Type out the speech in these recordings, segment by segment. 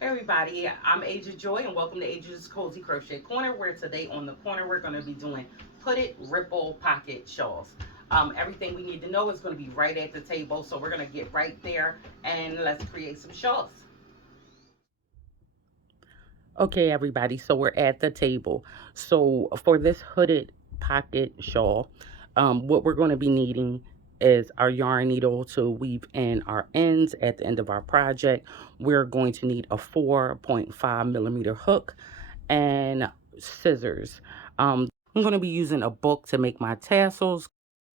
Hey everybody, I'm Asia Joy and welcome to Asia's Cozy Crochet Corner where today on the corner we're going to be doing hooded ripple pocket shawls. Everything we need to know is going to be right at the table, so we're going to get right there and let's create some shawls. Okay, everybody, so we're at the table. So for this hooded pocket shawl, what we're going to be needing is our yarn needle to weave in our ends at the end of our project. We're going to need a 4.5 millimeter hook and scissors. I'm going to be using a book to make my tassels.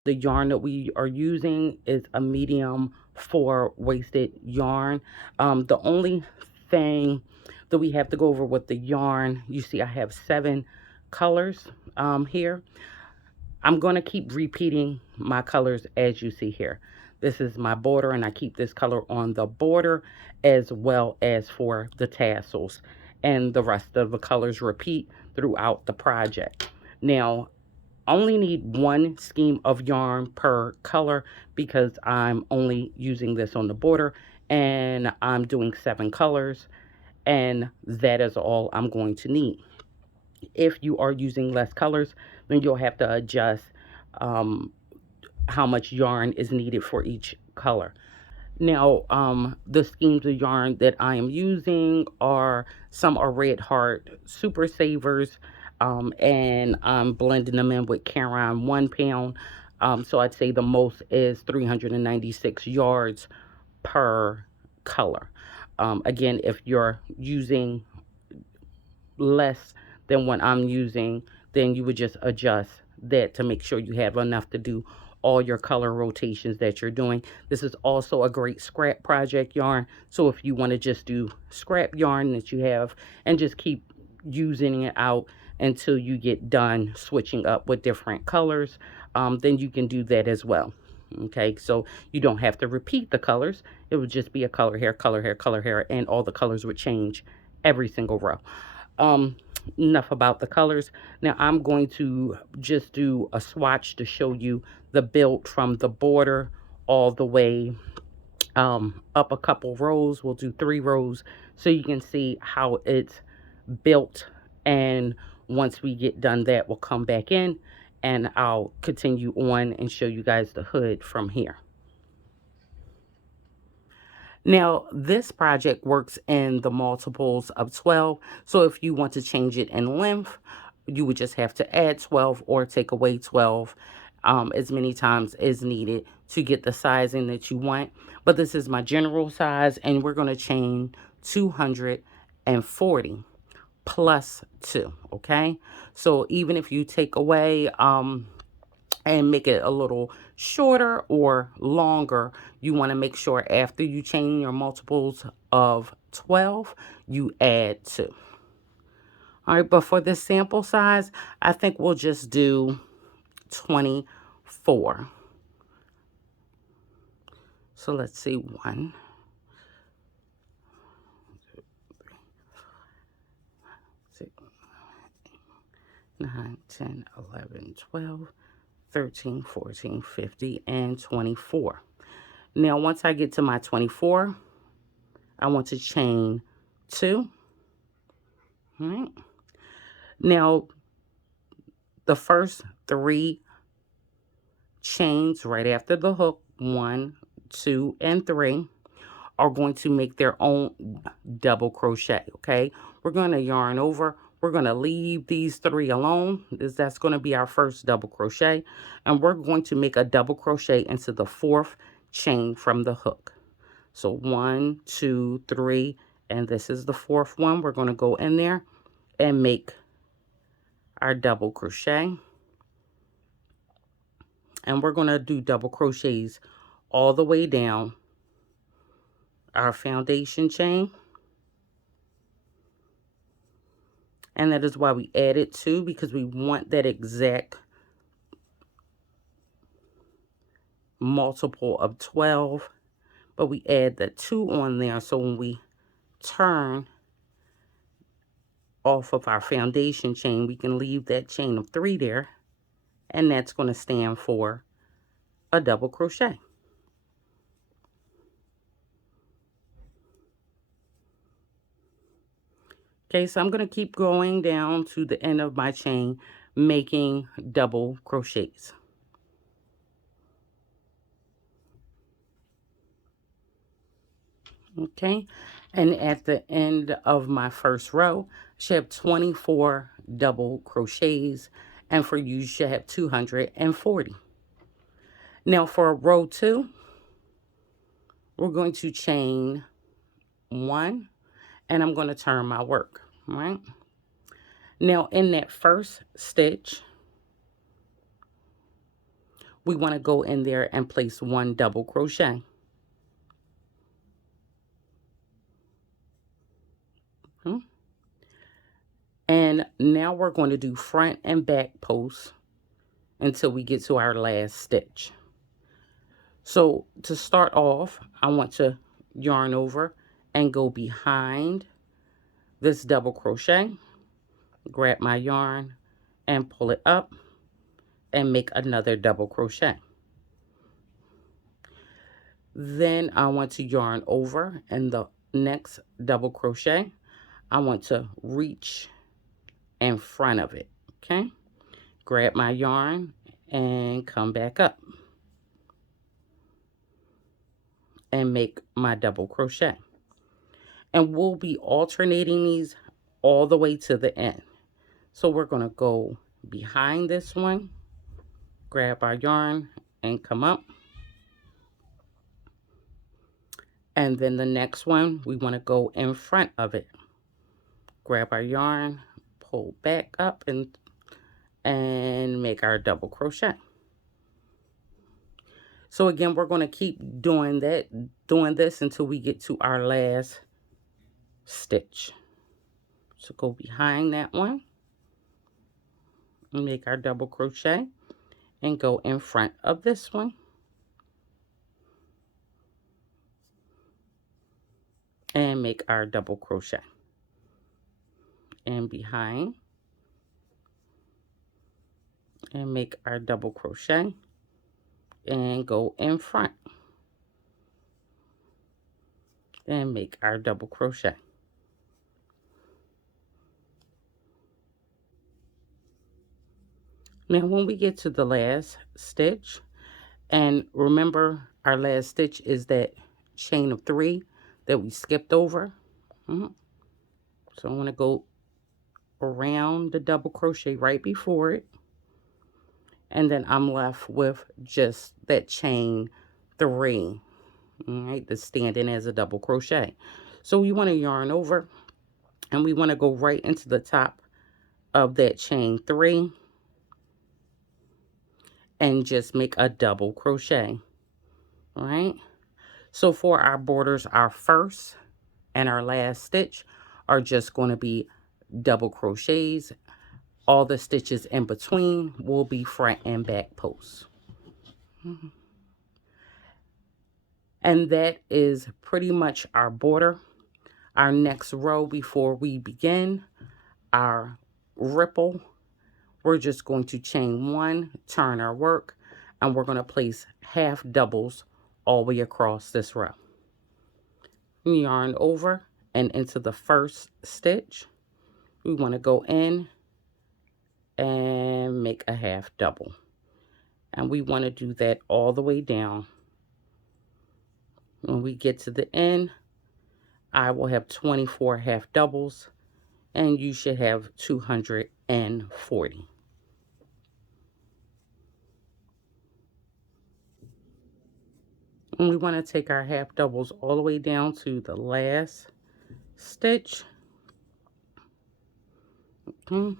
The yarn that we are using is a medium 4 waisted yarn. The only thing that we have to go over with the yarn, you see I have 7 colors here. I'm going to keep repeating my colors as you see here. This is my border, and I keep this color on the border as well as for the tassels. And the rest of the colors repeat throughout the project. Now, I only need one skein of yarn per color because I'm only using this on the border and I'm doing 7 colors, and that is all I'm going to need. If you are using less colors, then you'll have to adjust um, how much yarn is needed for each color. Now, the skeins of yarn that I am using are some are Red Heart Super Savers, and I'm blending them in with Caron 1 pound. So I'd say the most is 396 yards per color. Again, if you're using less than what I'm using, then you would just adjust that to make sure you have enough to do all your color rotations that you're doing. This is also a great scrap project yarn. So if you want to just do scrap yarn that you have and just keep using it out until you get done switching up with different colors, then you can do that as well. Okay, so you don't have to repeat the colors. It would just be a color here, color here, color here, and all the colors would change every single row. Um, Enough about the colors. Now I'm going to just do a swatch to show you the build from the border all the way up a couple rows. We'll do 3 rows so you can see how it's built. And once we get done that, we'll come back in and I'll continue on and show you guys the hood from here. Now, this project works in the multiples of 12. So if you want to change it in length, you would just have to add 12 or take away 12 as many times as needed to get the sizing that you want. But this is my general size, and we're going to chain 240 plus 2, okay? So even if you take away and make it a little shorter or longer, you want to make sure after you chain your multiples of 12, you add 2. All right, but for this sample size, I think we'll just do 24. So let's see, 1, 6, 9, 10, 11, 12, 13, 14, 15, and 24. Now, once I get to my 24, I want to chain 2. All right. Now, the first 3 chains right after the hook, 1, 2, and 3, are going to make their own double crochet, okay? We're going to yarn over. We're going to leave these 3 alone. That's going to be our first double crochet. And we're going to make a double crochet into the 4th chain from the hook. So 1, 2, 3, and this is the 4th one. We're going to go in there and make our double crochet. And we're going to do double crochets all the way down our foundation chain. And that is why we added 2, because we want that exact multiple of 12. But we add the 2 on there, so when we turn off of our foundation chain, we can leave that chain of 3 there, and that's going to stand for a double crochet. Okay, so I'm going to keep going down to the end of my chain, making double crochets. Okay, and at the end of my first row, I should have 24 double crochets, and for you should have 240. Now for row 2, we're going to chain 1, and I'm going to turn my work, right? Now in that first stitch, we want to go in there and place 1 double crochet. And now we're going to do front and back posts until we get to our last stitch. So to start off, I want to yarn over and go behind this double crochet, grab my yarn and pull it up and make another double crochet. Then I want to yarn over, and the next double crochet, I want to reach in front of it, okay? Grab my yarn and come back up and make my double crochet. And we'll be alternating these all the way to the end. So we're going to go behind this one, grab our yarn and come up. And then the next one, we want to go in front of it. Grab our yarn, pull back up and make our double crochet. So again, we're going to keep doing this until we get to our last stitch. So go behind that one and make our double crochet and go in front of this one. And make our double crochet. And behind. And make our double crochet. And go in front. And make our double crochet. Now when we get to the last stitch, and remember our last stitch is that chain of 3 that we skipped over. So I want to go around the double crochet right before it, and then I'm left with just that chain 3, all right, that's standing as a double crochet. So we want to yarn over, and we want to go right into the top of that chain 3 and just make a double crochet. All right, so for our borders, our first and our last stitch are just going to be double crochets. All the stitches in between will be front and back posts. And that is pretty much our border. Our next row before we begin our ripple, we're just going to chain 1, turn our work, and we're going to place half doubles all the way across this row. Yarn over and into the first stitch. We want to go in and make a half double. And we want to do that all the way down. When we get to the end, I will have 24 half doubles, and you should have 240. And we want to take our half doubles all the way down to the last stitch. Okay.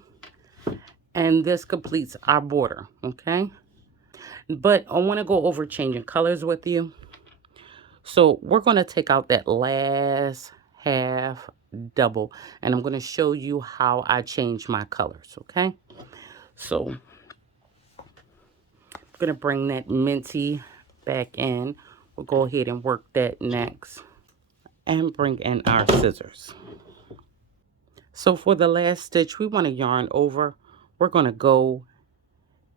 And this completes our border, okay? But I want to go over changing colors with you. So we're going to take out that last half double, and I'm going to show you how I change my colors, okay? So I'm going to bring that minty back in. We'll go ahead and work that next and bring in our scissors. So for the last stitch, we want to yarn over. We're going to go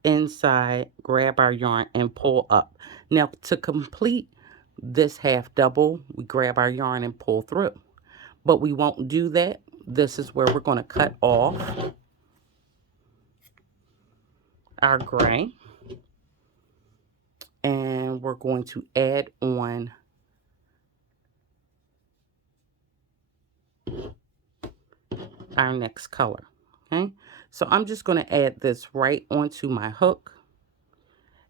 inside, grab our yarn and pull up. Now to complete this half double, we grab our yarn and pull through. But we won't do that this is where we're going to cut off our gray, and we're going to add on our next color. Okay, so I'm just going to add this right onto my hook,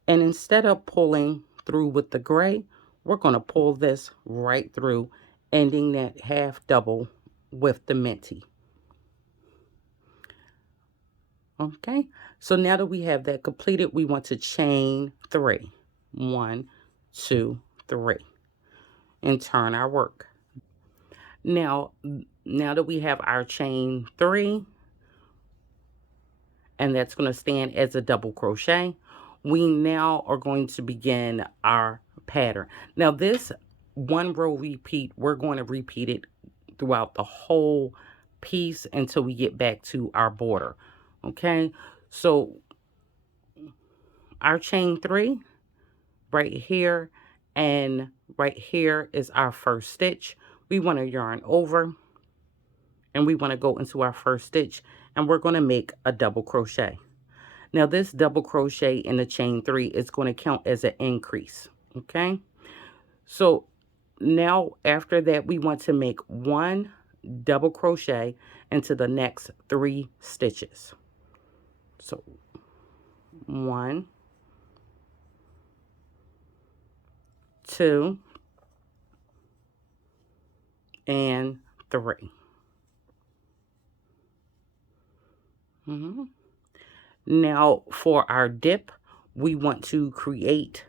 and instead of pulling through with the gray, we're going to pull this right through, ending that half double with the minty. Okay, so now that we have that completed, we want to chain 3. 1, 2, 3, and turn our work. Now that we have our chain 3, and that's going to stand as a double crochet, we now are going to begin our pattern. Now this 1 row repeat, we're going to repeat it throughout the whole piece until we get back to our border. Okay, so our chain 3 right here, and right here is our first stitch. We want to yarn over, and we want to go into our first stitch, and we're going to make a double crochet. Now this double crochet in the chain 3 is going to count as an increase. Okay, so now after that, we want to make 1 double crochet into the next 3 stitches. So 1, 2, and 3. Now for our dip, we want to create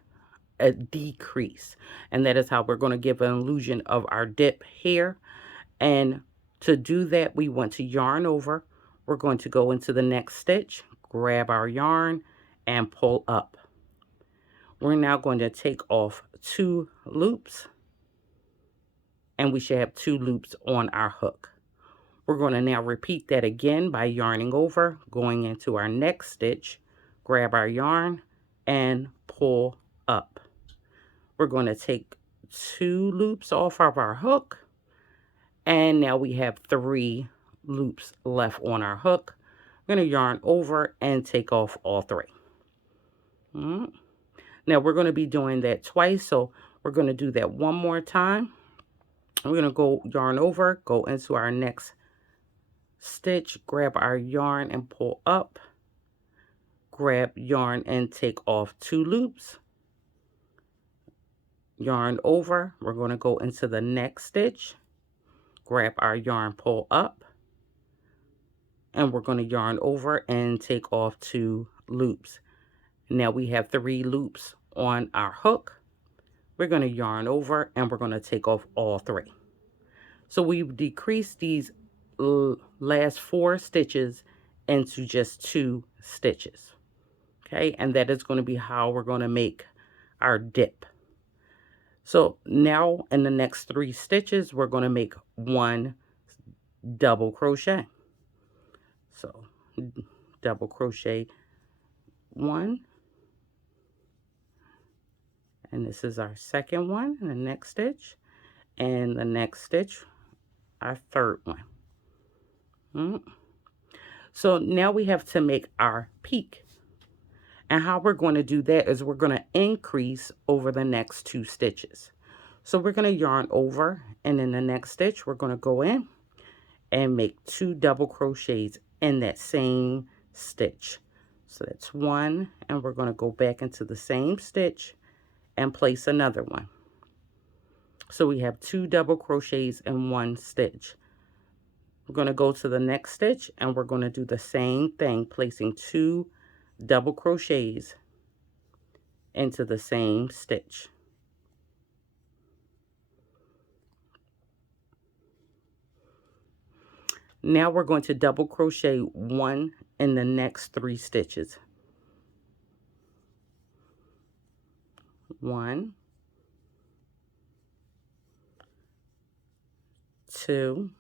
a decrease, and that is how we're going to give an illusion of our dip here. And to do that, we want to yarn over. We're going to go into the next stitch, grab our yarn, and pull up. We're now going to take off 2 loops, and we should have 2 loops on our hook. We're going to now repeat that again by yarning over, going into our next stitch, grab our yarn, and pull up. We're going to take 2 loops off of our hook, and now we have 3 loops left on our hook. I'm going to yarn over and take off all 3. Now we're going to be doing that twice, so we're going to do that one more time. We're going to go yarn over, go into our next stitch, grab our yarn and pull up, grab yarn and take off 2 loops, yarn over. We're going to go into the next stitch, grab our yarn, pull up, and we're going to yarn over and take off 2 loops. Now we have 3 loops on our hook. We're going to yarn over, and we're going to take off all 3. So we've decreased these last 4 stitches into just 2 stitches. Okay, and that is going to be how we're going to make our dip. So now in the next 3 stitches, we're going to make 1 double crochet. So double crochet 1, and this is our second one in the next stitch, and the next stitch, our third one. So now we have to make our peak, and how we're going to do that is we're going to increase over the next 2 stitches. So we're going to yarn over, and in the next stitch we're going to go in and make 2 double crochets in that same stitch. So that's 1, and we're going to go back into the same stitch and place another one. So we have 2 double crochets in 1 stitch. We're going to go to the next stitch, and we're going to do the same thing, placing 2 double crochets into the same stitch. Now we're going to double crochet 1 in the next 3 stitches. 1, 2,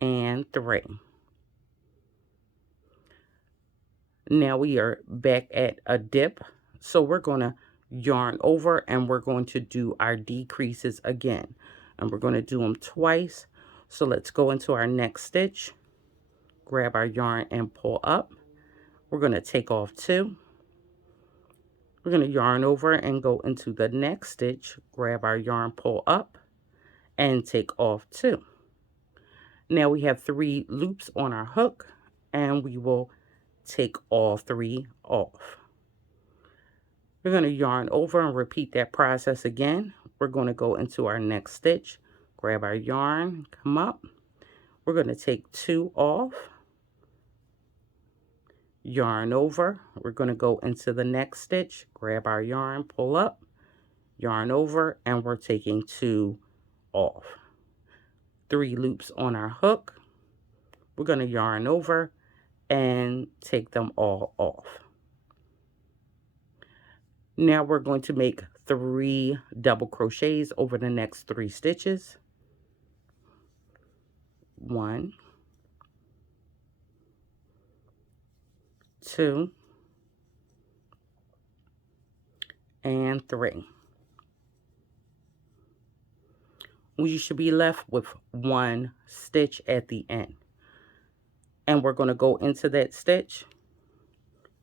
and 3. Now we are back at a dip, so we're going to yarn over, and we're going to do our decreases again. and we're going to do them twice. So let's go into our next stitch, grab our yarn and pull up. We're going to take off 2. We're going to yarn over and go into the next stitch, grab our yarn, pull up, and take off 2. Now we have 3 loops on our hook, and we will take all 3 off. We're going to yarn over and repeat that process again. We're going to go into our next stitch, grab our yarn, come up. We're going to take 2 off, yarn over. We're going to go into the next stitch, grab our yarn, pull up, yarn over, and we're taking 2 off. 3 loops on our hook. We're going to yarn over and take them all off. Now we're going to make 3 double crochets over the next 3 stitches. 1, 2, and 3. We should be left with 1 stitch at the end. And we're going to go into that stitch,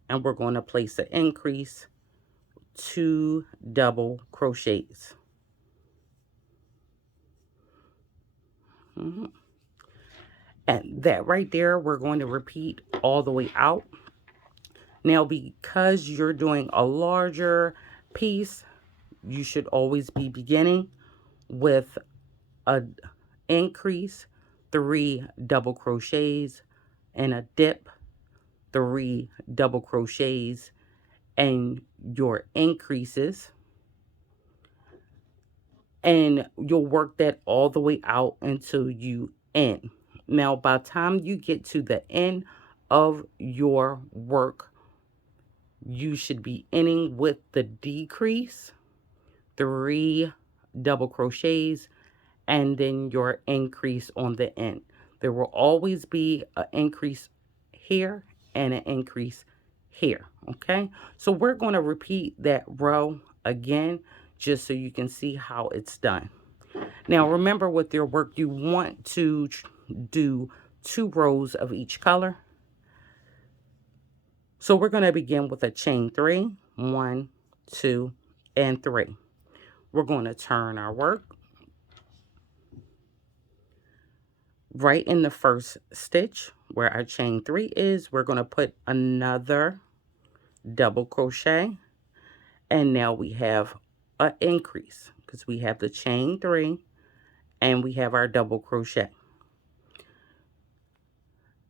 and we're going to place an increase, 2 double crochets. And that right there, we're going to repeat all the way out. Now, because you're doing a larger piece, you should always be beginning with a increase, 3 double crochets, and a dip, 3 double crochets, and your increases. And you'll work that all the way out until you end. Now, by the time you get to the end of your work, you should be ending with the decrease, 3 double crochets, and then your increase on the end. There will always be an increase here and an increase here, okay? So we're going to repeat that row again just so you can see how it's done. Now remember, with your work, you want to do 2 rows of each color. So we're going to begin with a chain 3, 1, 2, and 3. We're going to turn our work. Right in the first stitch where our chain 3 is, we're going to put another double crochet, and now we have an increase because we have the chain 3 and we have our double crochet.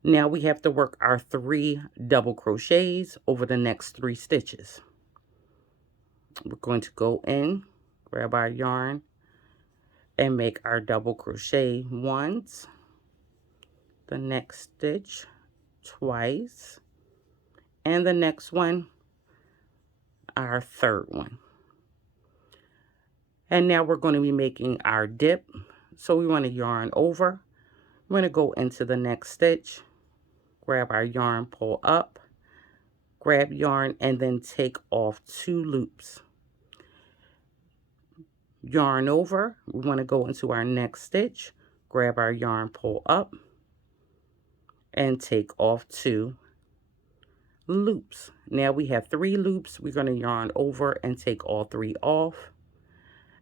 Now we have to work our 3 double crochets over the next 3 stitches. We're going to go in, grab our yarn, and make our double crochet once, the next stitch twice, and the next one, our 3rd one. And now we're going to be making our dip. So we want to yarn over. We're going to go into the next stitch, grab our yarn, pull up, grab yarn, and then take off 2 loops. Yarn over. We want to go into our next stitch, grab our yarn, pull up, and take off 2 loops. Now we have 3 loops. We're going to yarn over and take all 3 off.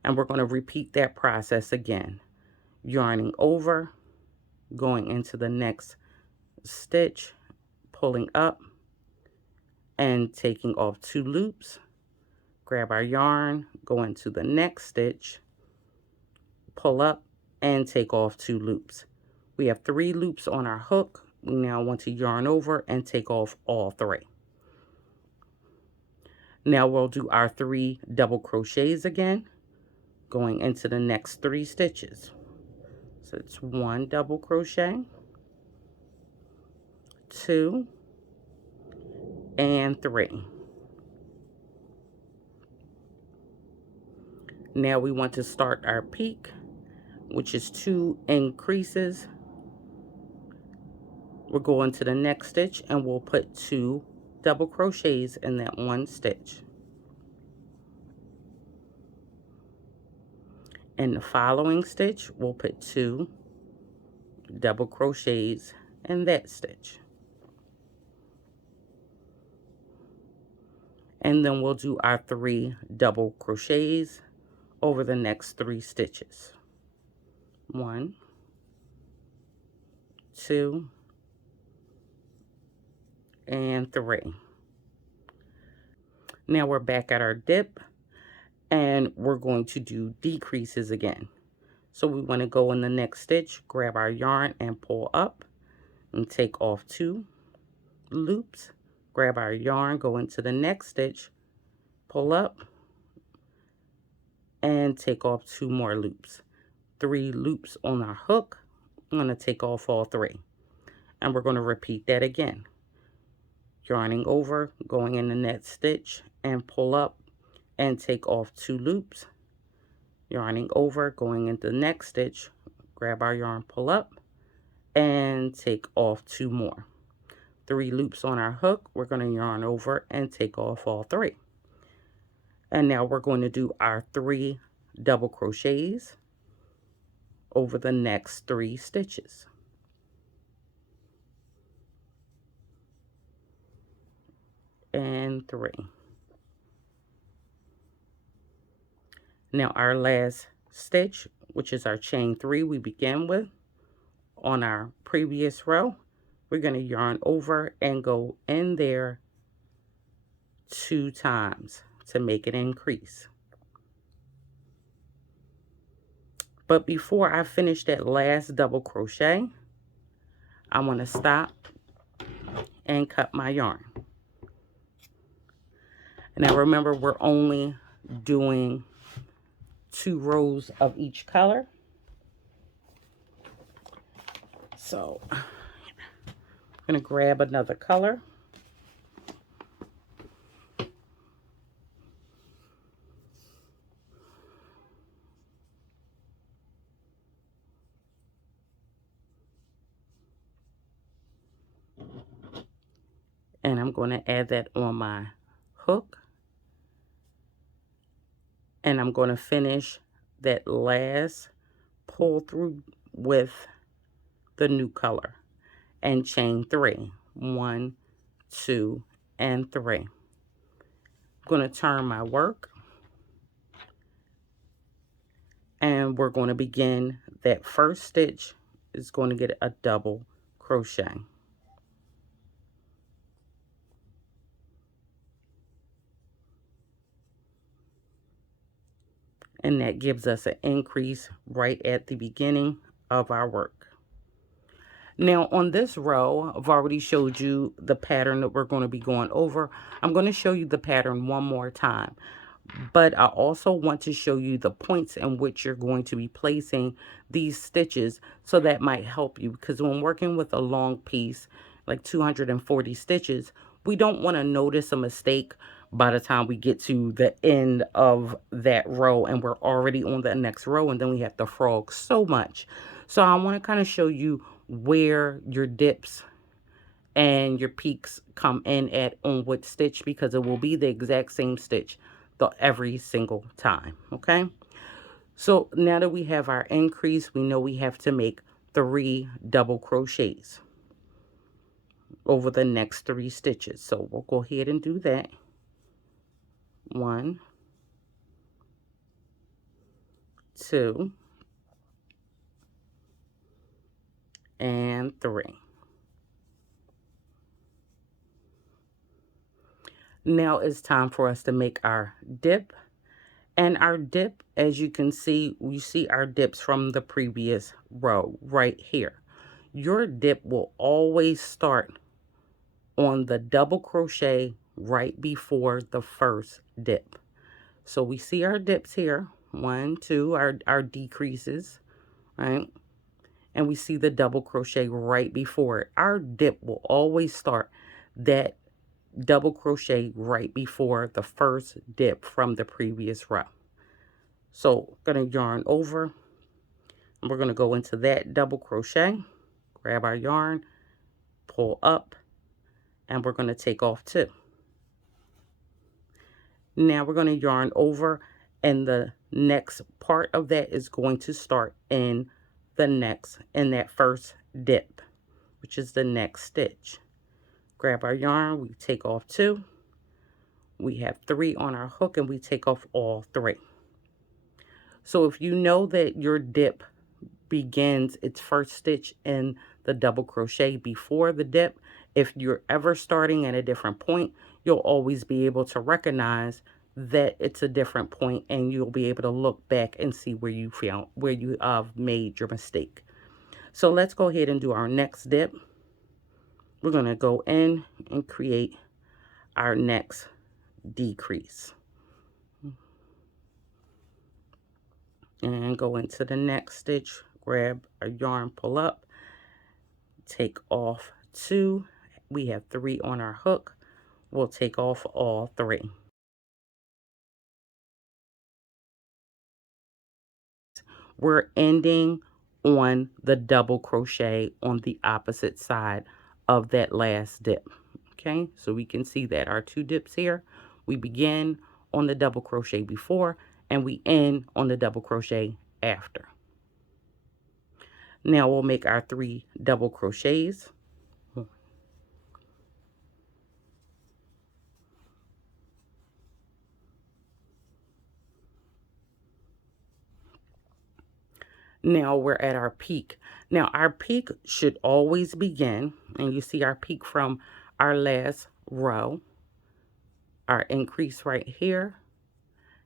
And we're going to repeat that process again. Yarning over, going into the next stitch, pulling up, and taking off 2 loops. Grab our yarn, go into the next stitch, pull up, and take off 2 loops. We have 3 loops on our hook. We now want to yarn over and take off all 3. Now we'll do our 3 double crochets again, going into the next 3 stitches. So it's 1 double crochet, 2, and 3. Now we want to start our peak, which is 2 increases. We're going to the next stitch and we'll put 2 double crochets in that 1 stitch. In the following stitch, we'll put 2 double crochets in that stitch. And then we'll do our 3 double crochets over the next 3 stitches. 1, 2, and 3. Now we're back at our dip, and we're going to do decreases again. So we want to go in the next stitch, grab our yarn and pull up and take off 2 loops. Grab our yarn, go into the next stitch, pull up, and take off 2 more loops. 3 loops on our hook. I'm going to take off all 3. And we're going to repeat that again. Yarning over, going in the next stitch, and pull up and take off 2 loops. Yarning over, going into the next stitch, grab our yarn, pull up, and take off 2 more. 3 loops on our hook. We're going to yarn over and take off all 3. And now we're going to do our 3 double crochets over the next 3 stitches. And 3. Now our last stitch, which is our chain 3 we began with on our previous row, we're going to yarn over and go in there 2 times to make it increase. But before I finish that last double crochet, I want to stop and cut my yarn. Now remember, we're only doing 2 rows of each color. So I'm going to grab another color. And I'm going to add that on my hook. And I'm going to finish that last pull through with the new color and chain 3. 1, 2, and 3. I'm going to turn my work, and we're going to begin that first stitch is going to get a double crochet. And that gives us an increase right at the beginning of our work. Now on this row, I've already showed you the pattern that we're going to be going over. I'm going to show you the pattern one more time. But I also want to show you the points in which you're going to be placing these stitches, so that might help you, because when working with a long piece, like 240 stitches, we don't want to notice a mistake by the time we get to the end of that row and we're already on the next row, and then we have to frog so much. So I want to kind of show you where your dips and your peaks come in at on what stitch, because it will be the exact same stitch every single time. Okay, so now that we have our increase, we know we have to make 3 double crochets over the next 3 stitches. So we'll go ahead and do that. 1, 2, and 3. Now it's time for us to make our dip. And our dip, as you can see, we see our dips from the previous row right here. Your dip will always start on the double crochet right before the first dip. So we see our dips here, 1, 2, our decreases, right? And we see the double crochet right before it. Our dip will always start that double crochet right before the first dip from the previous row. So I'm going to yarn over, and we're going to go into that double crochet, grab our yarn, pull up, and we're going to take off 2. Now we're going to yarn over And the next part of that is going to start in that first dip, which is the next stitch. Grab our yarn, we take off 2. We have 3 on our hook, and we take off all 3. So if you know that your dip begins its first stitch in the double crochet before the dip, if you're ever starting at a different point, you'll always be able to recognize that it's a different point, and you'll be able to look back and see where you made your mistake. So let's go ahead and do our next dip. We're going to go in and create our next decrease and go into the next stitch, grab a yarn, pull up, take off 2. We have 3 on our hook. We'll take off all 3. We're ending on the double crochet on the opposite side of that last dip. Okay, so we can see that our 2 dips here, we begin on the double crochet before and we end on the double crochet after. Now we'll make our 3 double crochets. Now we're at our peak. Now our peak should always begin, and you see our peak from our last row, our increase right here,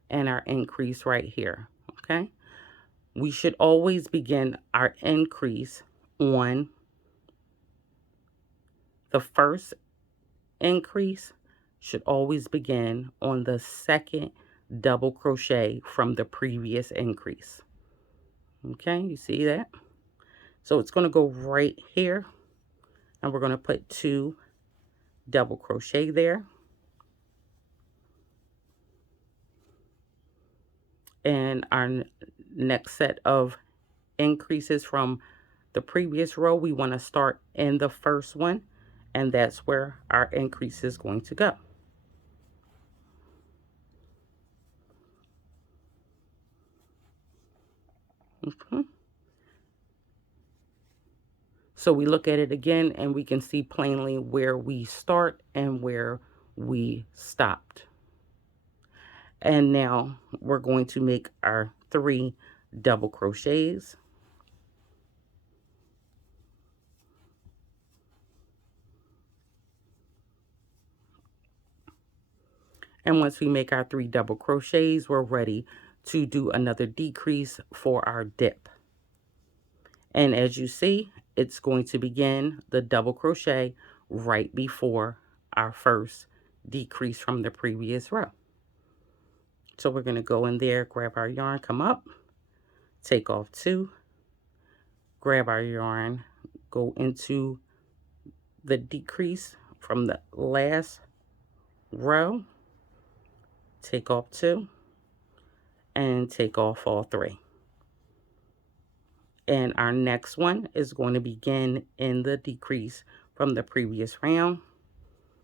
and our increase right here. Okay, we should always begin our increase on the first increase, should always begin on the second double crochet from the previous increase. Okay, you see that? So it's going to go right here, and we're going to put 2 double crochet there, and our next set of increases from the previous row, we want to start in the first one, and that's where our increase is going to go. Okay. So we look at it again, and we can see plainly where we start and where we stopped. And now we're going to make our 3 double crochets. And once we make our 3 double crochets, we're ready to do another decrease for our dip. And as you see, it's going to begin the double crochet right before our first decrease from the previous row. So we're going to go in there, grab our yarn, come up, take off 2, grab our yarn, go into the decrease from the last row, take off 2, and take off all 3. And our next one is going to begin in the decrease from the previous round.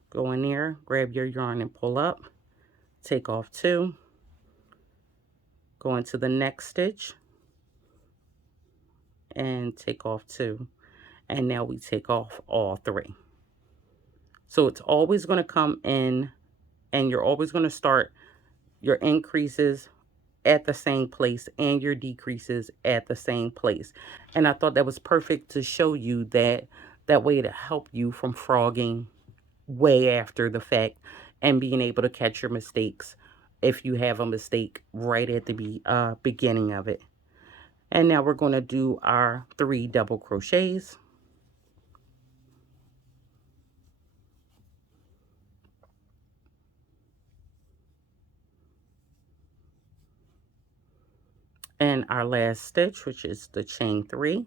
Go in there, grab your yarn and pull up, take off 2, go into the next stitch and take off 2, and now we take off all 3. So it's always going to come in, and you're always going to start your increases at the same place and your decreases at the same place. And I thought that was perfect to show you that way, to help you from frogging way after the fact and being able to catch your mistakes if you have a mistake right at the beginning of it. And now we're going to do our 3 double crochets. And our last stitch, which is the chain 3,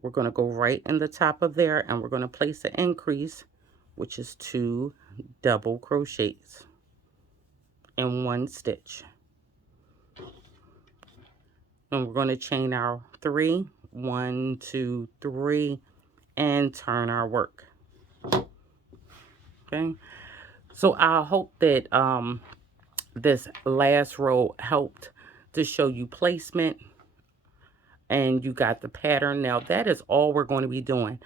we're going to go right in the top of there, and we're going to place an increase, which is 2 double crochets in 1 stitch. And we're going to chain our 3, 1, 2, 3, and turn our work. Okay, so I hope that This last row helped to show you placement, and you got the pattern. Now that is all we're going to be doing.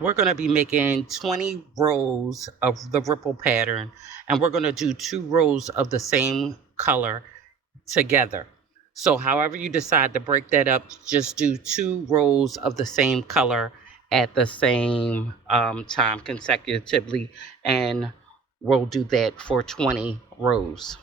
We're going to be making 20 rows of the ripple pattern, and we're going to do 2 rows of the same color together. So however you decide to break that up, just do 2 rows of the same color at the same time consecutively, and we'll do that for 20 rows.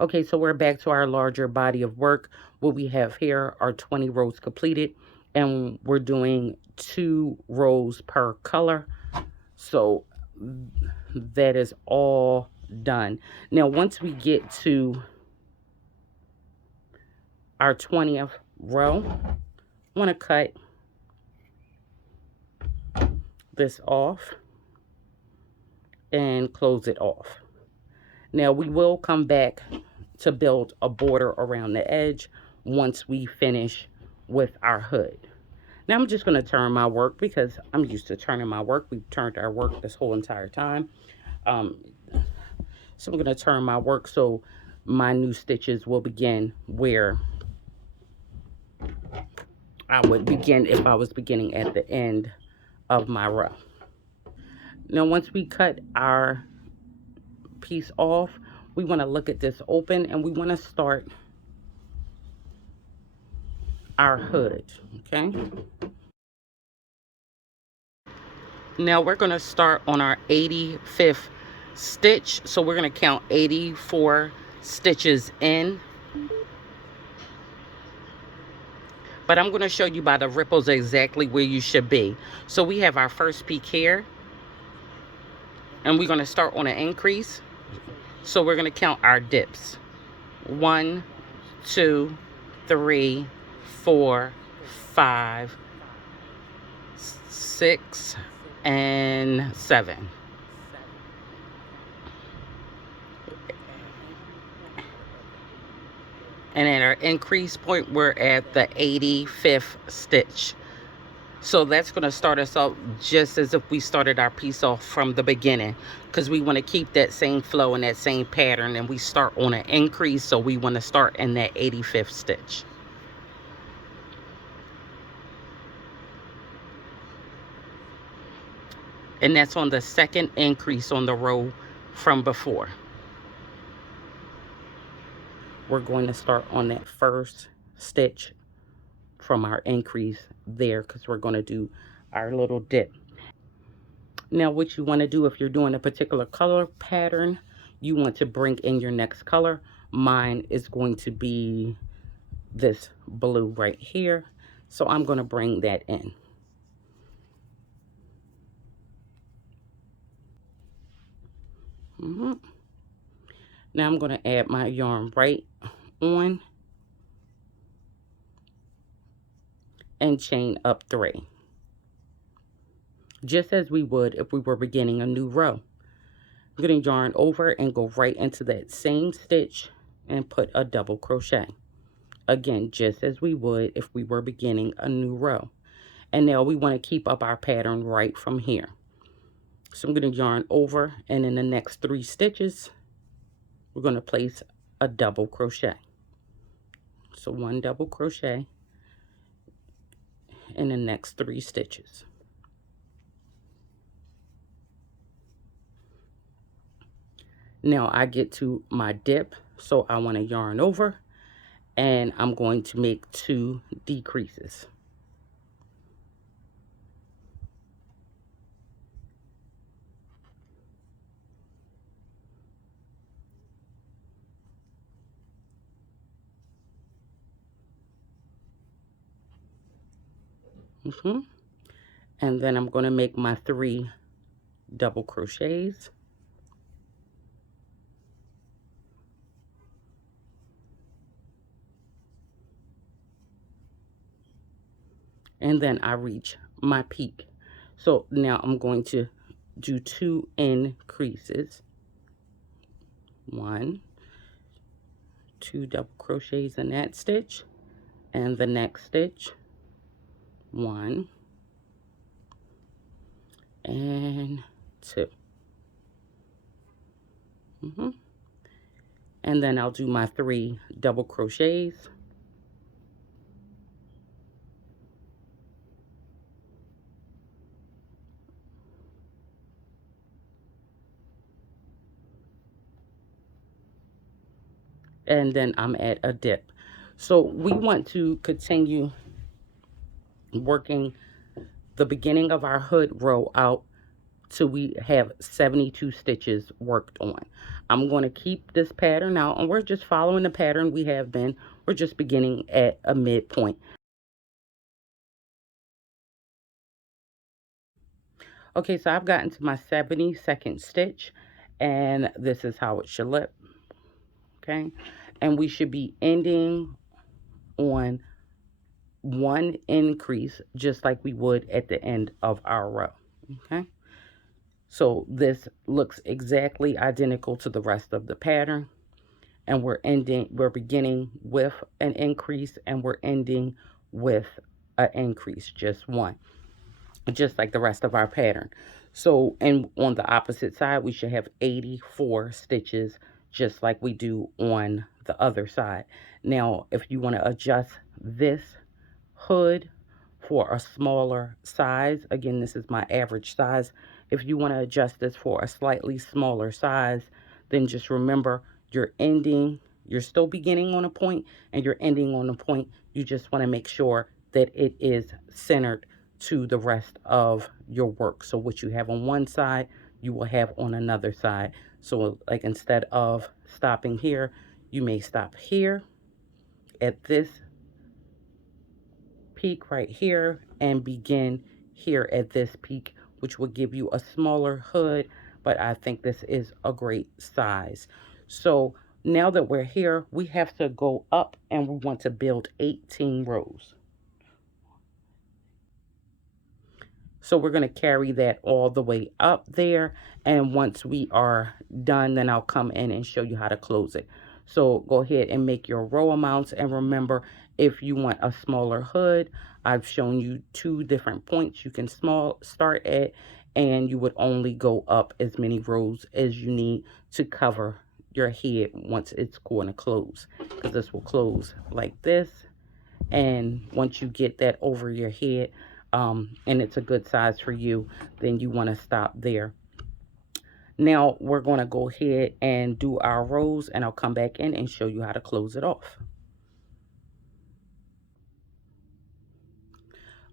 Okay, so we're back to our larger body of work. What we have here are 20 rows completed, and we're doing 2 rows per color. So that is all done. Now, once we get to our 20th row, I want to cut this off and close it off. Now, we will come back to build a border around the edge once we finish with our hood. Now I'm just going to turn my work because I'm used to turning my work. We've turned our work this whole entire time. So I'm going to turn my work so my new stitches will begin where I would begin if I was beginning at the end of my row. Now once we cut our piece off, we want to look at this open and we want to start our hood, okay? Now we're going to start on our 85th stitch. So we're going to count 84 stitches in. But I'm going to show you by the ripples exactly where you should be. So we have our first peak here. And we're going to start on an increase. So we're going to count our dips. 1, 2, 3, 4, 5, 6, and 7. And at our increase point, we're at the 85th stitch. So that's going to start us off just as if we started our piece off from the beginning, because we want to keep that same flow and that same pattern, and we start on an increase, so we want to start in that 85th stitch. And that's on the second increase on the row from before. We're going to start on that first stitch from our increase there, because we're going to do our little dip. Now what you want to do, if you're doing a particular color pattern, you want to bring in your next color. Mine is going to be this blue right here, so I'm going to bring that in. Now I'm going to add my yarn right on and chain up 3, just as we would if we were beginning a new row. I'm going to yarn over and go right into that same stitch and put a double crochet. Again, just as we would if we were beginning a new row. And now we want to keep up our pattern right from here. So I'm going to yarn over, and in the next 3 stitches, we're going to place a double crochet. So 1 double crochet in the next 3 stitches. Now I get to my dip, so I want to yarn over, and I'm going to make 2 decreases. And then I'm going to make my 3 double crochets. And then I reach my peak. So now I'm going to do 2 increases. 1, 2 double crochets in that stitch, and the next stitch, 1 and 2. And then I'll do my 3 double crochets. And then I'm at a dip. So we want to continue working the beginning of our hood row out till we have 72 stitches worked on. I'm going to keep this pattern out, and we're just following the pattern we have been. We're just beginning at a midpoint. Okay, so I've gotten to my 72nd stitch, and this is how it should look. Okay, and we should be ending on one increase just like we would at the end of our row. Okay, so this looks exactly identical to the rest of the pattern, and we're beginning with an increase, and we're ending with an increase, just one, just like the rest of our pattern. So, and on the opposite side, we should have 84 stitches, just like we do on the other side. Now, if you want to adjust this hood for a smaller size, again, this is my average size. If you want to adjust this for a slightly smaller size, then just remember you're still beginning on a point and you're ending on a point. You just want to make sure that it is centered to the rest of your work. So what you have on one side, you will have on another side. So like instead of stopping here, you may stop here at this peak right here and begin here at this peak, which will give you a smaller hood, but I think this is a great size. So now that we're here, we have to go up and we want to build 18 rows. So we're going to carry that all the way up there. And once we are done, then I'll come in and show you how to close it. So go ahead and make your row amounts. And remember, if you want a smaller hood, I've shown you 2 different points you can start at. And you would only go up as many rows as you need to cover your head once it's going to close. Because this will close like this. And once you get that over your head, and it's a good size for you, then you want to stop there. Now we're going to go ahead and do our rows, and I'll come back in and show you how to close it off.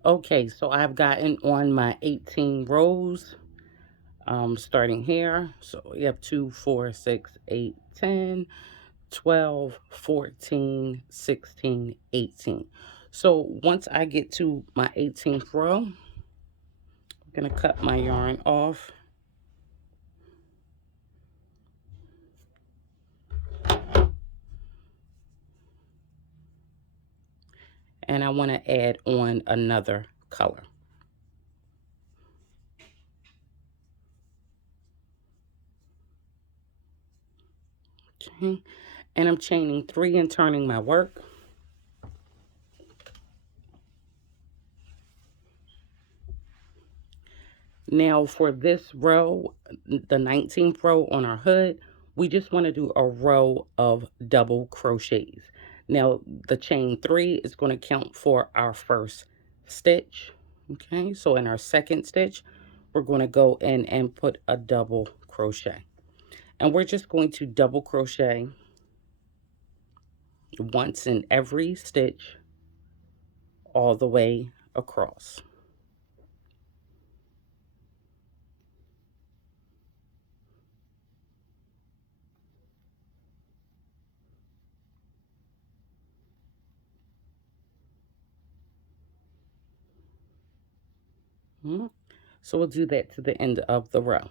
Okay, so I've gotten on my 18 rows, starting here. So we have 2, 4, 6, 8, 10, 12, 14, 16, 18. So once I get to my 18th row, I'm going to cut my yarn off. And I want to add on another color. Okay. And I'm chaining 3 and turning my work. Now for this row, the 19th row on our hood, we just want to do a row of double crochets. Now the chain 3 is going to count for our first stitch. Okay, so in our second stitch, we're going to go in and put a double crochet. And we're just going to double crochet once in every stitch all the way across. So we'll do that to the end of the row.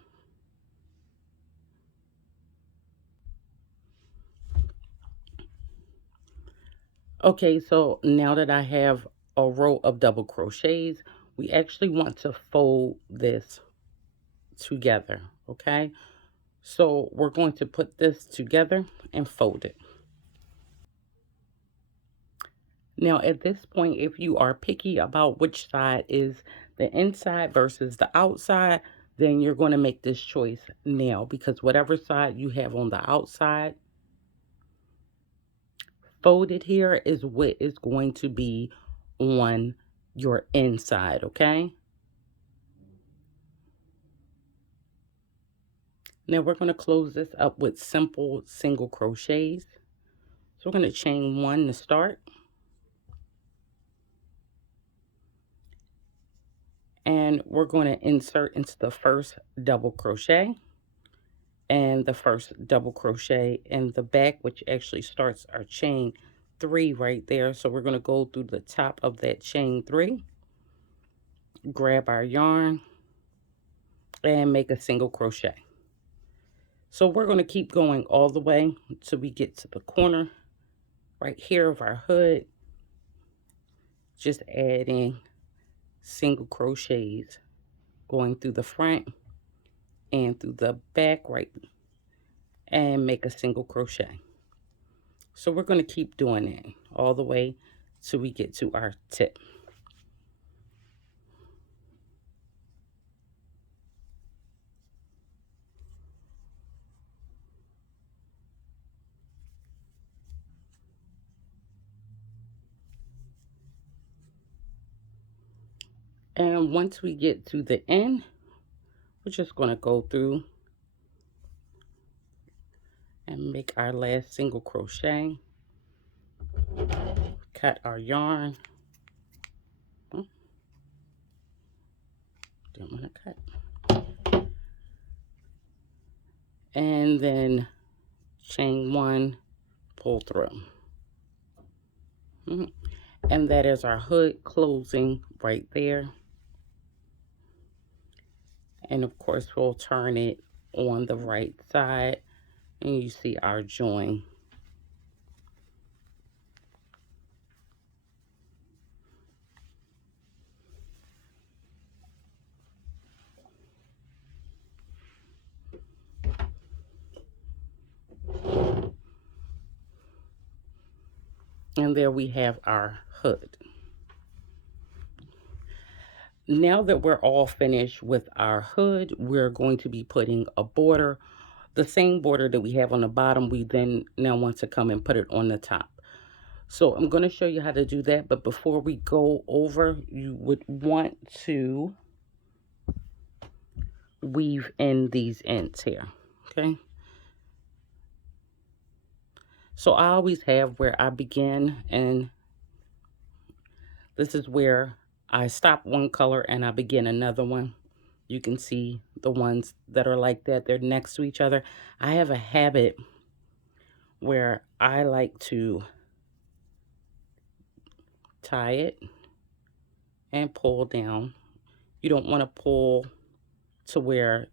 Okay, so now that I have a row of double crochets, we actually want to fold this together, okay? So we're going to put this together and fold it. Now at this point, if you are picky about which side is the inside versus the outside, then you're going to make this choice now, because whatever side you have on the outside folded here is what is going to be on your inside, okay? Now we're going to close this up with simple single crochets. So we're going to chain one to start. And we're going to insert into the first double crochet and the first double crochet in the back, which actually starts our chain 3 right there. So we're going to go through the top of that chain 3, grab our yarn, and make a single crochet. So we're going to keep going all the way until we get to the corner right here of our hood, just adding single crochets going through the front and through the back, right, and make a single crochet. So we're going to keep doing that all the way till we get to our tip. And once we get to the end, we're just going to go through and make our last single crochet, cut our yarn. Oh, didn't want to cut. And then chain 1, pull through. And that is our hood closing right there. And of course we'll turn it on the right side and you see our join. And there we have our hood. Now that we're all finished with our hood, we're going to be putting a border, the same border that we have on the bottom. We then now want to come and put it on the top. So I'm going to show you how to do that. But before we go over, you would want to weave in these ends here. Okay. So I always have where I begin, and this is where I stop one color and I begin another one. You can see the ones that are like that, they're next to each other. I have a habit where I like to tie it and pull down. You don't want to pull to where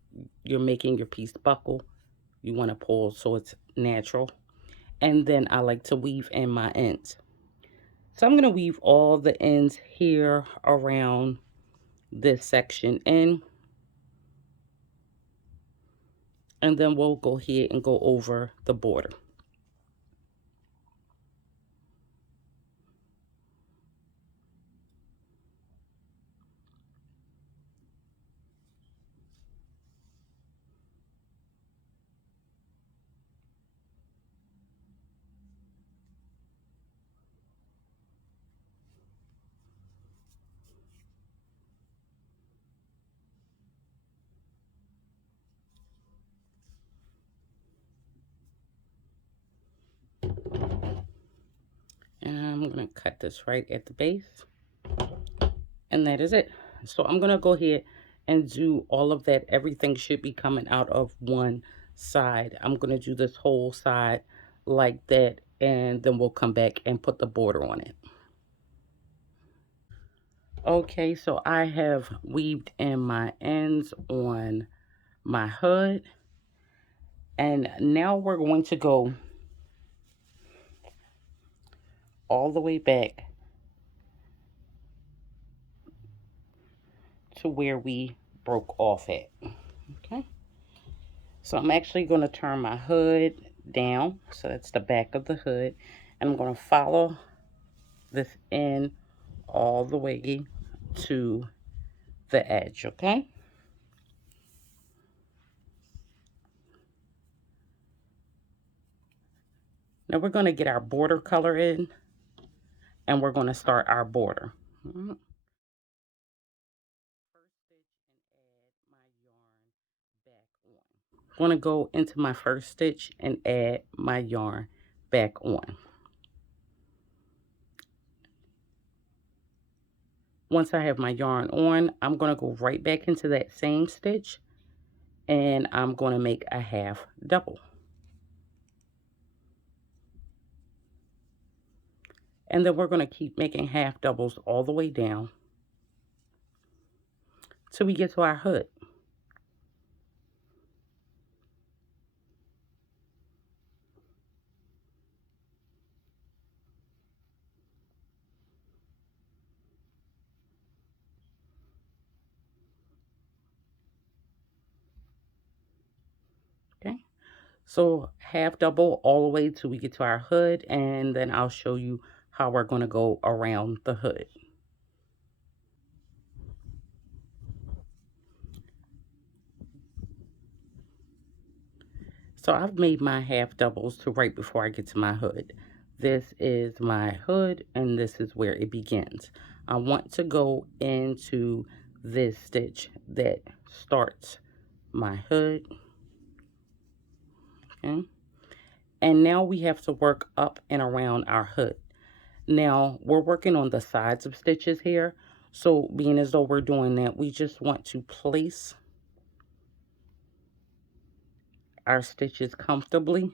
you're making your piece buckle. You want to pull so it's natural. And then I like to weave in my ends. So I'm going to weave all the ends here around this section in. And then we'll go ahead and go over the border. And I'm going to cut this right at the base. And that is it. So I'm going to go ahead and do all of that. Everything should be coming out of one side. I'm going to do this whole side like that. And then we'll come back and put the border on it. Okay, so I have weaved in my ends on my hood. And now we're going to go all the way back to where we broke off at. Okay, so I'm actually going to turn my hood down, so that's the back of the hood, and I'm going to follow this in all the way to the edge. Okay, Now we're going to get our border color in, and we're going to start our border. Mhm. First stitch and add my yarn back on. I'm going to go into my first stitch and add my yarn back on. Once I have my yarn on, I'm going to go right back into that same stitch, and I'm going to make a half double. And then we're going to keep making half doubles all the way down till we get to our hood. Okay, so half double all the way till we get to our hood, and then I'll show you how we're going to go around the hood. So I've made my half doubles to right before I get to my hood. This is my hood, and this is where it begins. I want to go into this stitch that starts my hood. Okay, and now we have to work up and around our hood. Now we're working on the sides of stitches here, so being as though we're doing that, we just want to place our stitches comfortably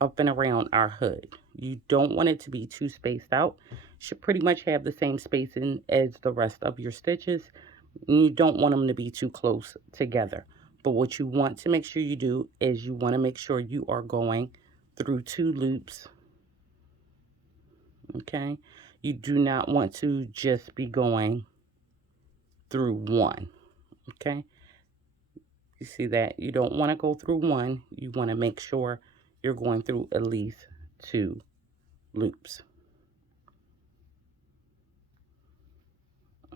up and around our hood. You don't want it to be too spaced out. Should pretty much have the same spacing as the rest of your stitches. You don't want them to be too close together. But what you want to make sure you do is you want to make sure you are going through 2 loops. Okay, you do not want to just be going through 1. Okay, you see that you don't want to go through 1. You want to make sure you're going through at least 2 loops.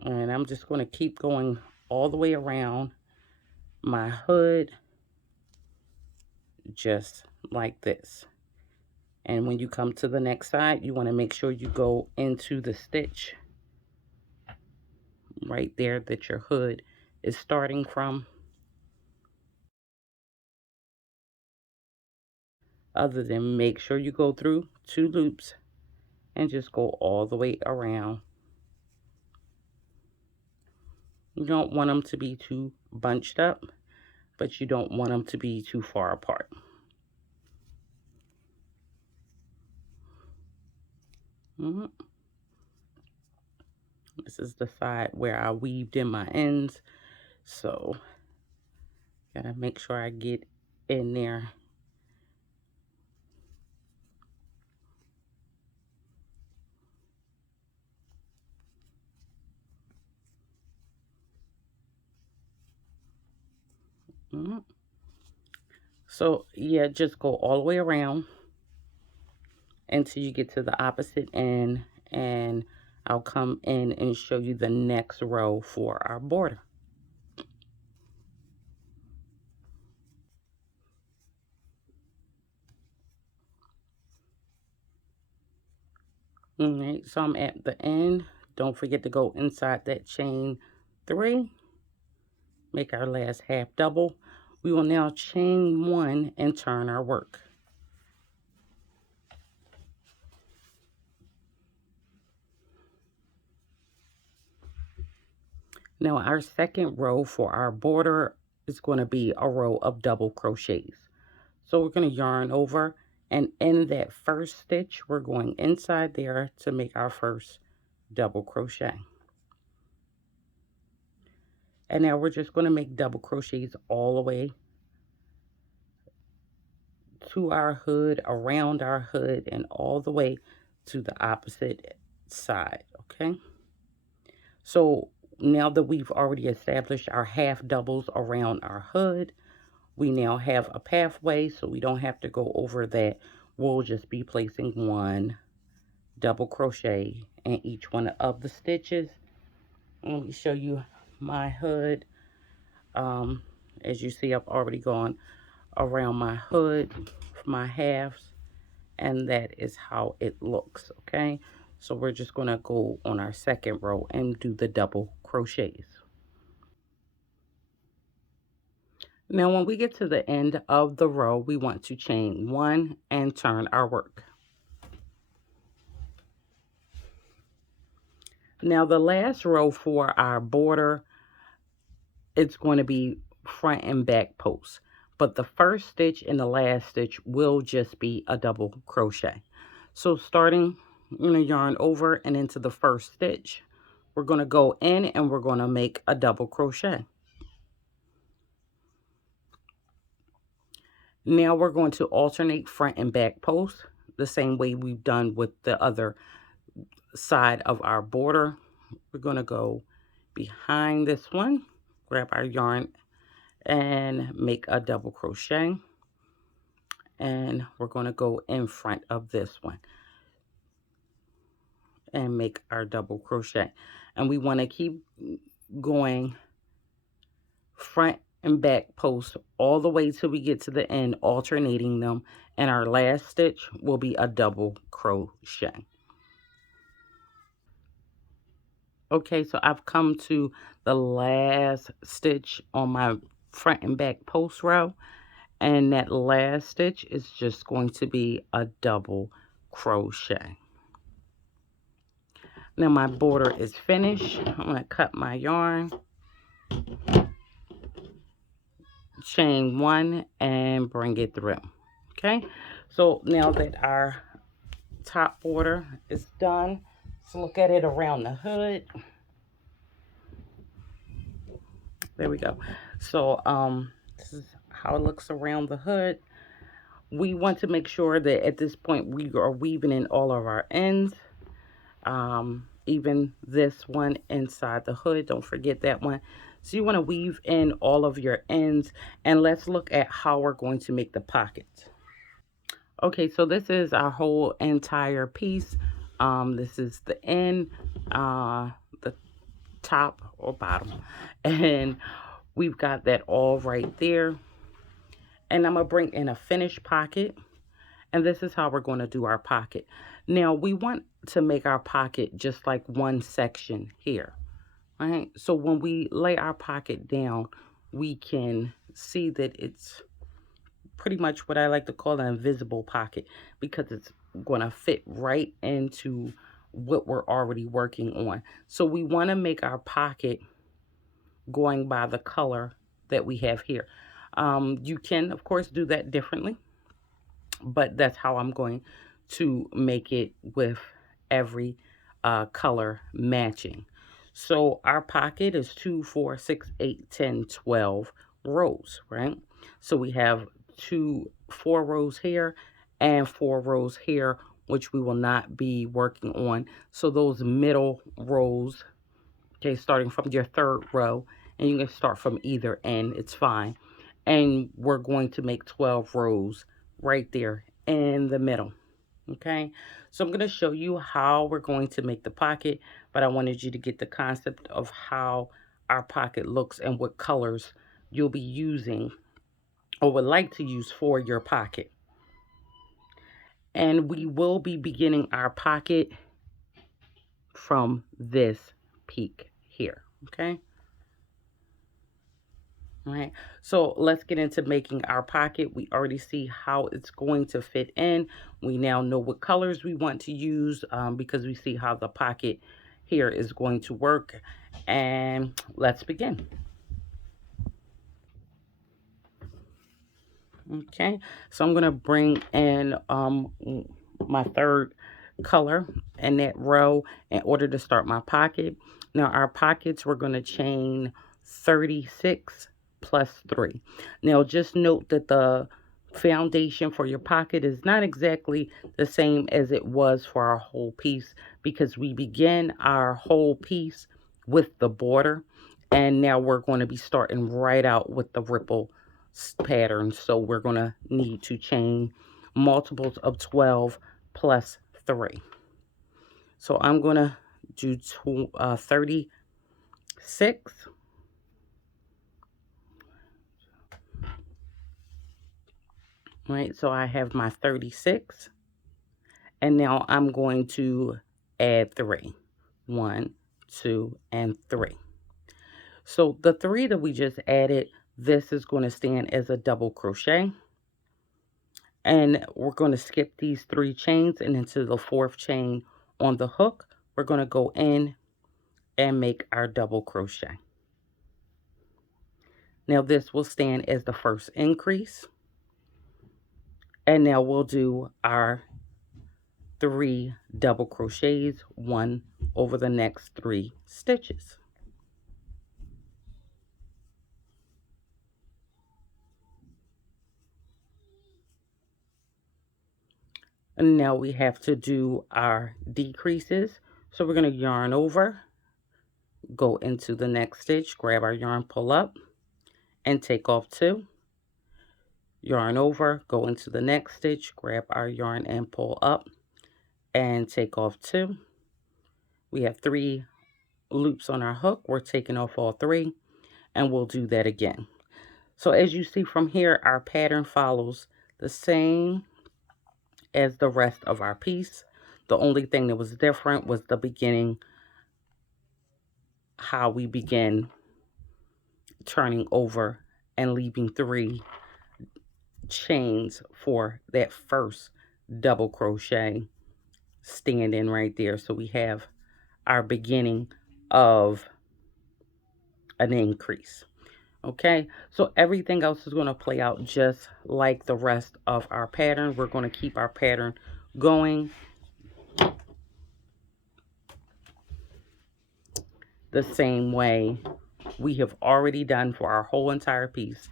And I'm just going to keep going all the way around my hood, just like this. And when you come to the next side, you want to make sure you go into the stitch right there that your hood is starting from. Other than make sure you go through 2 loops and just go all the way around. You don't want them to be too bunched up, but you don't want them to be too far apart. This is the side where I weaved in my ends, so gotta make sure I get in there. So yeah, just go all the way around until you get to the opposite end, and I'll come in and show you the next row for our border. All right, so I'm at the end. Don't forget to go inside that chain 3, make our last half double. We will now chain 1 and turn our work. Now our second row for our border is going to be a row of double crochets. So we're going to yarn over, and in that first stitch we're going inside there to make our first double crochet. And now we're just going to make double crochets all the way to our hood, around our hood, and all the way to the opposite side. Okay, so now that we've already established our half doubles around our hood, we now have a pathway, so we don't have to go over that. We'll just be placing 1 double crochet in each one of the stitches. Let me show you my hood. As you see, I've already gone around my hood, my halves, and that is how it looks. Okay, so we're just going to go on our second row and do the double crochets. Now when we get to the end of the row, we want to chain one and turn our work. Now the last row for our border, it's going to be front and back posts, but the first stitch and the last stitch will just be a double crochet. So starting, you're going to yarn over and into the first stitch, we're going to go in and we're going to make a double crochet. Now we're going to alternate front and back posts the same way we've done with the other side of our border. We're going to go behind this one, grab our yarn and make a double crochet, and we're going to go in front of this one and make our double crochet. And we want to keep going front and back post all the way till we get to the end, alternating them, and our last stitch will be a double crochet. Okay, so I've come to the last stitch on my front and back post row, and that last stitch is just going to be a double crochet. Now my border is finished. I'm going to cut my yarn, chain one, and bring it through. Okay, so now that our top border is done, let's look at it around the hood. There we go. So this is how it looks around the hood. We want to make sure that at this point we are weaving in all of our ends. Even this one inside the hood, don't forget that one. So you want to weave in all of your ends, and let's look at how we're going to make the pockets. Okay, so this is our whole entire piece. This is the end, the top or bottom, and we've got that all right there. And I'm gonna bring in a finished pocket, and this is how we're going to do our pocket. Now we want to make our pocket just like one section here, right? So when we lay our pocket down, we can see that it's pretty much what I like to call an invisible pocket, because it's going to fit right into what we're already working on. So we want to make our pocket going by the color that we have here. You can, of course, do that differently, but that's how I'm going to make it with every color matching. So our pocket is 2, 4, 6, 8, 10, 12 rows, right? So we have 4 rows here and 4 rows here, which we will not be working on. So those middle rows, okay, starting from your third row, and you can start from either end, it's fine. And we're going to make 12 rows right there in the middle. Okay, so I'm going to show you how we're going to make the pocket, but I wanted you to get the concept of how our pocket looks and what colors you'll be using or would like to use for your pocket. And we will be beginning our pocket from this peak here. Okay. All right, so let's get into making our pocket. We already see how it's going to fit in. We now know what colors we want to use because we see how the pocket here is going to work. And let's begin. Okay, so I'm going to bring in my third color in that row in order to start my pocket. Now our pockets, we're going to chain 36 plus 3. Now just note that the foundation for your pocket is not exactly the same as it was for our whole piece, because we begin our whole piece with the border, and now we're going to be starting right out with the ripple pattern. So we're going to need to chain multiples of 12 plus 3. So I'm going to do 36. Right, so I have my 36. And now I'm going to add 3. 1, 2, and 3. So the 3 that we just added, this is going to stand as a double crochet. And we're going to skip these 3 chains, and into the 4th chain on the hook, we're going to go in and make our double crochet. Now this will stand as the first increase. And now we'll do our 3 double crochets, 1 over the next 3 stitches. And now we have to do our decreases. So we're going to yarn over, go into the next stitch, grab our yarn, pull up, and take off 2. Yarn over, go into the next stitch, grab our yarn and pull up, and take off 2. We have 3 loops on our hook. We're taking off all 3, and we'll do that again. So as you see from here, our pattern follows the same as the rest of our piece. The only thing that was different was the beginning, how we begin turning over and leaving 3 chains for that first double crochet standing right there. So we have our beginning of an increase. Okay, so everything else is going to play out just like the rest of our pattern. We're going to keep our pattern going the same way we have already done for our whole entire piece.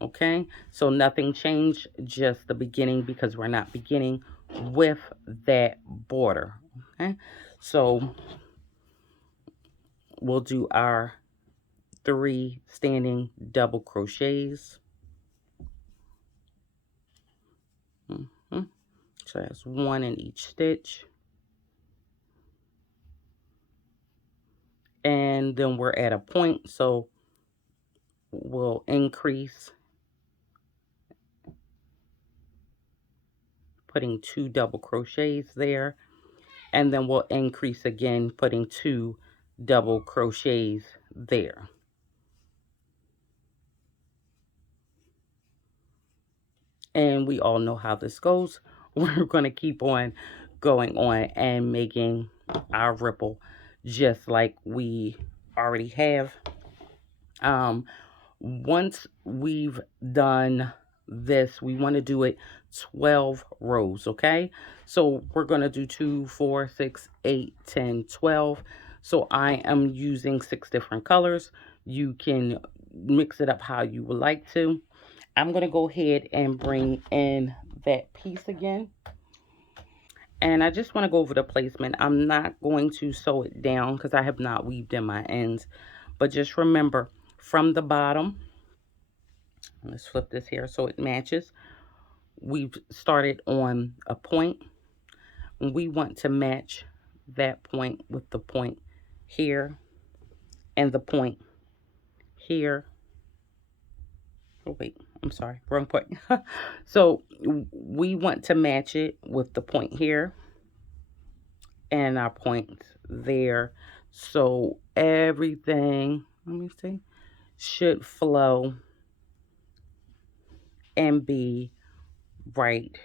Okay, so nothing changed, just the beginning, because we're not beginning with that border. Okay, so we'll do our 3 standing double crochets. So that's 1 in each stitch. And then we're at a point, so we'll increase, putting 2 double crochets there, and then we'll increase again, putting 2 double crochets there. And we all know how this goes. We're going to keep on going on and making our ripple just like we already have. Once we've done this, we want to do it 12 rows. Okay, so we're going to do 2, 4, 6, 8, 10, 12. So I am using 6 different colors. You can mix it up how you would like to. I'm going to go ahead and bring in that piece again. And I just want to go over the placement. I'm not going to sew it down because I have not weaved in my ends. But just remember, from the bottom, let's flip this here so it matches. We've started on a point. We want to match that point with the point here and the point here. Oh, wait, I'm sorry, wrong point. So we want to match it with the point here and our points there. So everything, let me see, should flow and be right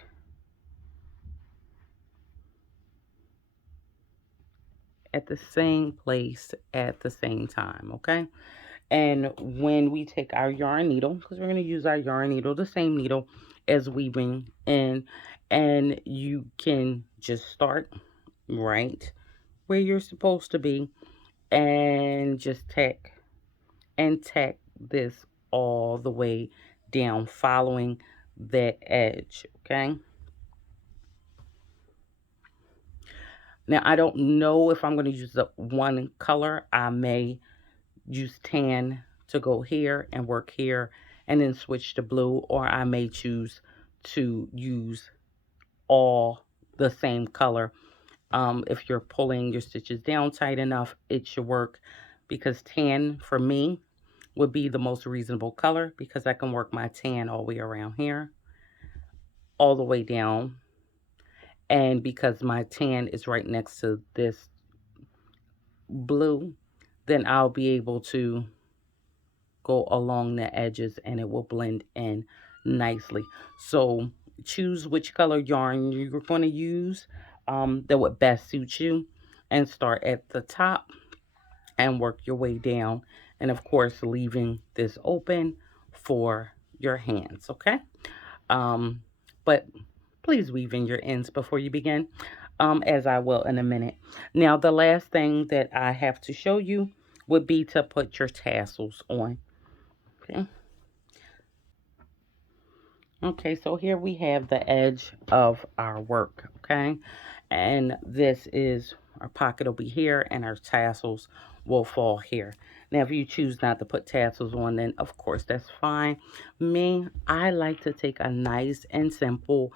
at the same place at the same time, okay? And when we take our yarn needle, because we're going to use our yarn needle, the same needle as weaving in, and you can just start right where you're supposed to be and just tack this all the way down, following that edge, okay? Now, I don't know if I'm going to use the one color. I may use tan to go here and work here and then switch to blue, or I may choose to use all the same color. If you're pulling your stitches down tight enough, it should work, because tan for me would be the most reasonable color, because I can work my tan all the way around here, all the way down And because my tan is right next to this blue, then I'll be able to go along the edges and it will blend in nicely. So choose which color yarn you're going to use that would best suit you, and start at the top and work your way down. And of course, leaving this open for your hands, okay? Um, but please weave in your ends before you begin, as I will in a minute. Now, the last thing that I have to show you would be to put your tassels on. Okay. Okay, so here we have the edge of our work, okay? And this is, our pocket will be here and our tassels will fall here. Now, if you choose not to put tassels on, then of course that's fine. Me, I like to take a nice and simple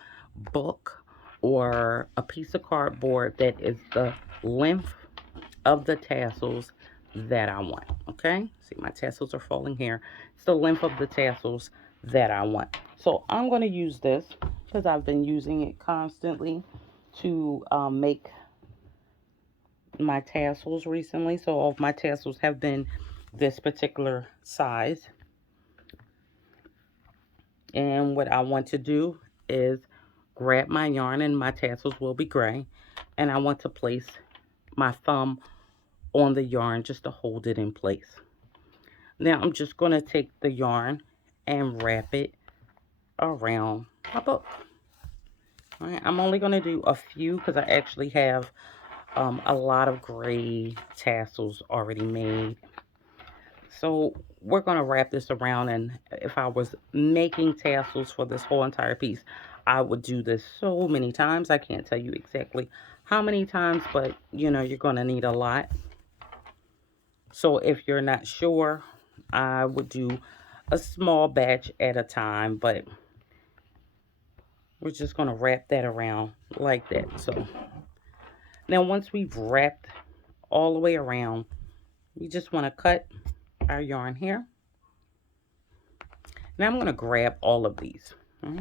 book or a piece of cardboard that is the length of the tassels that I want. Okay, see, my tassels are falling here. It's the length of the tassels that I want. So I'm going to use this because I've been using it constantly to make my tassels recently. So all of my tassels have been this particular size. And what I want to do is grab my yarn, and my tassels will be gray, and I want to place my thumb on the yarn just to hold it in place. Now I'm just going to take the yarn and wrap it around my book. All right, I'm only going to do a few because I actually have a lot of gray tassels already made. So we're going to wrap this around, and if I was making tassels for this whole entire piece, I would do this so many times. I can't tell you exactly how many times, but you know, you're going to need a lot. So if you're not sure, I would do a small batch at a time, but we're just going to wrap that around like that. So now once we've wrapped all the way around, we just want to cut our yarn here. Now I'm going to grab all of these. I'm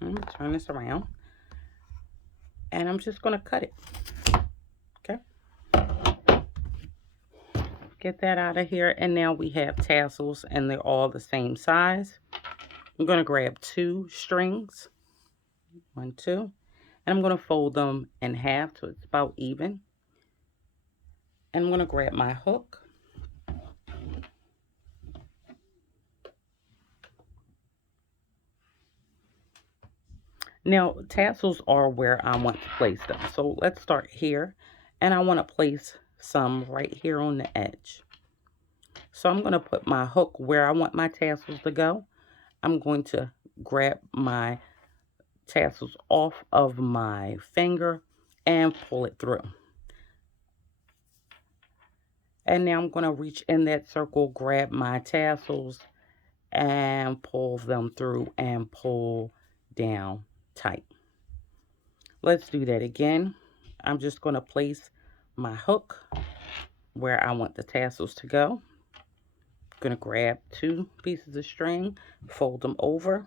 going to turn this around, and I'm just going to cut it. Okay. Get that out of here. And now we have tassels, and they're all the same size. I'm going to grab 2 strings. 1, 2. And I'm going to fold them in half so it's about even. And I'm going to grab my hook. Now, tassels are where I want to place them. So let's start here. And I want to place some right here on the edge. So I'm going to put my hook where I want my tassels to go. I'm going to grab my tassels off of my finger and pull it through. And now I'm going to reach in that circle, grab my tassels, and pull them through and pull down tight. Let's do that again. I'm just going to place my hook where I want the tassels to go. I'm going to grab 2 pieces of string, fold them over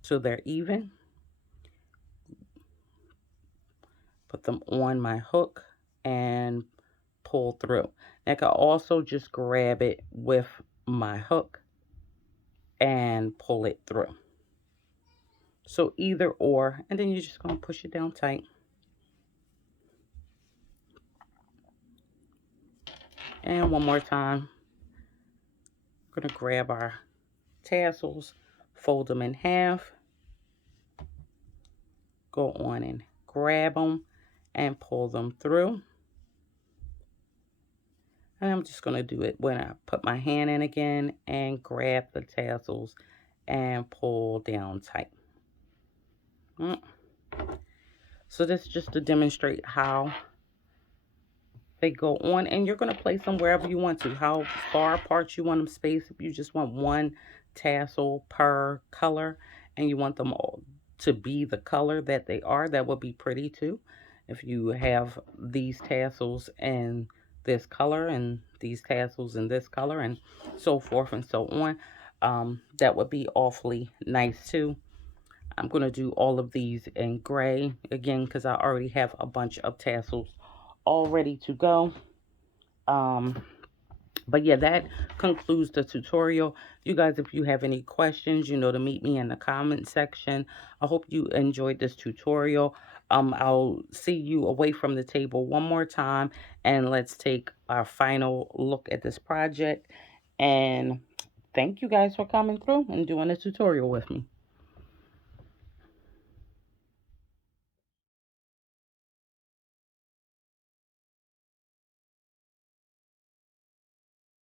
so they're even, put them on my hook and pull through. I can also just grab it with my hook and pull it through. So either or, and then you're just going to push it down tight. And one more time, we're going to grab our tassels, fold them in half, go on and grab them and pull them through. And I'm just going to do it when I put my hand in again and grab the tassels and pull down tight. So this is just to demonstrate how they go on, and you're going to place them wherever you want to, how far apart you want them spaced. If you just want one tassel per color and you want them all to be the color that they are, that would be pretty too. If you have these tassels in this color and these tassels in this color and so forth and so on, that would be awfully nice too. I'm going to do all of these in gray again because I already have a bunch of tassels all ready to go. But yeah, that concludes the tutorial. You guys, if you have any questions, you know to meet me in the comment section. I hope you enjoyed this tutorial. I'll see you away from the table one more time, and let's take our final look at this project. And thank you guys for coming through and doing the tutorial with me.